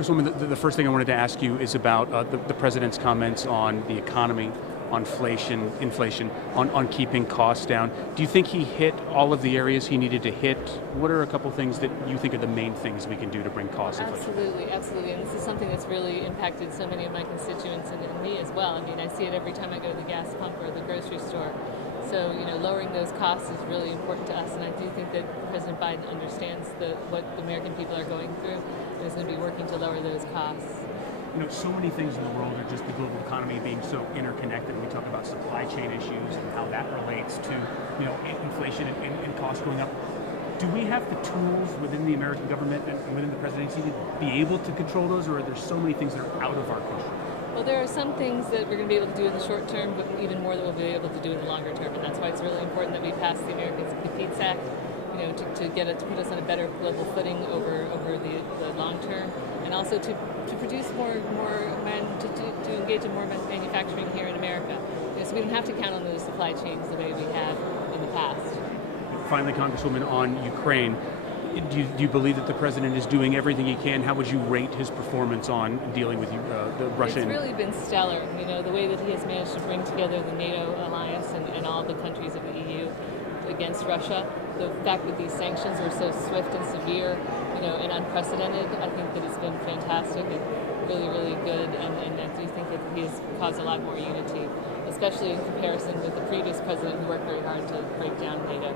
Congresswoman, the first thing I wanted to ask you is about the president's comments on the economy, on inflation, on keeping costs down. Do you think he hit all of the areas he needed to hit? What are a couple things that you think are the main things we can do to bring costs down? Absolutely. And this is something that's really impacted so many of my constituents and me as well. I mean, I see it every time I go to the gas pump or the grocery store. So, lowering those costs is really important to us, and I do think that President Biden understands what the American people are going through, and is going to be working to lower those costs. So many things in the world are just the global economy being so interconnected. We talk about supply chain issues and how that relates to, inflation and costs going up. Do we have the tools within the American government and within the presidency to be able to control those, or are there so many things that are out of our control? Well, there are some things that we're going to be able to do in the short term, but even more that we'll be able to do in the longer term, and that's why it's really important that we pass the Americans Competes Act, to put us on a better global footing over the long term, and also to produce to engage in more manufacturing here in America. So we don't have to count on those supply chains the way we have in the past. Finally, Congresswoman, on Ukraine, do you believe that the president is doing everything he can? How would you rate his performance on dealing with the Russian? It's really been stellar. The way that he has managed to bring together the NATO alliance and all the countries of the EU against Russia. The fact that these sanctions were so swift and severe, and unprecedented, I think that it's been fantastic and really, really good. And I do think that he has caused a lot more unity, especially in comparison with the previous president who worked very hard to break down NATO.